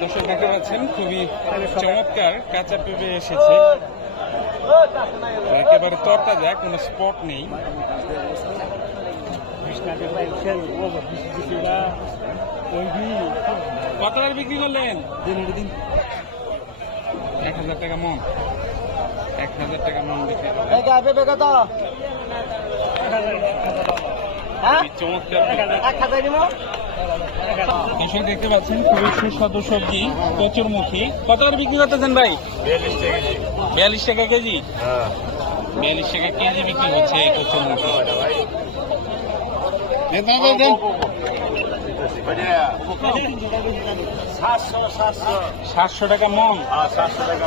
দর্শক দেখতে পাচ্ছেন খুবই চমৎকার কাঁচা পেঁপে এসেছে। একেবারে তরতাজা কোনো স্পট নেই। কত টাকা বিক্রি করলেন? এক হাজার টাকা মন। এক হাজার টাকা মন বিক্রি খুবই চমৎকার দর্শক দেখতে পাচ্ছেন খুবই সুস্বাদু সবজি কচুরমুখী কত করে বিক্রি করতেছেন ভাই? বিয়াল্লিশ টাকা কেজি। বিয়াল্লিশ টাকা কেজি? বিক্রি হচ্ছে এই। সাতশো টাকা মন। সাতশো টাকা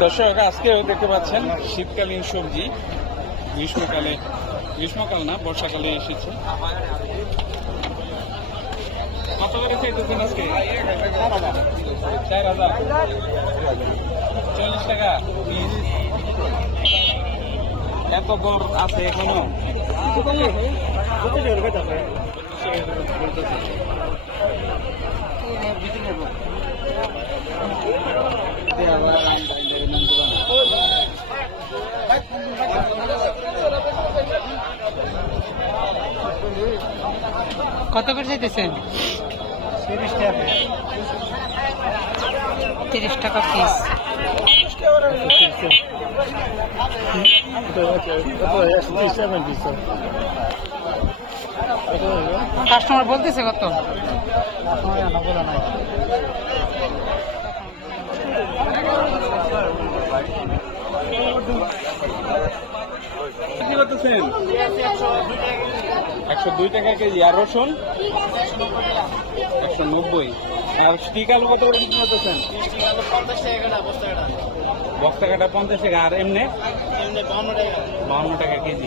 দর্শক, আজকে দেখতে পাচ্ছেন শীতকালীন সবজি। গ্রীষ্মকালে, গ্রীষ্মকাল না, বর্ষাকালে এসেছে। চার হাজার। চল্লিশ টাকা এত আছে এখনও। কত করে চাইতেছেন? তিরিশ টাকা পিস কাস্টমার বলতেছে কত? একশো দুই টাকা কেজি আর রসুন? একশো নব্বই। আর স্টিক কত করে বিক্রি কাটা পঞ্চাশ টাকা, আর এমনি? বাউন্ন টাকা কেজি।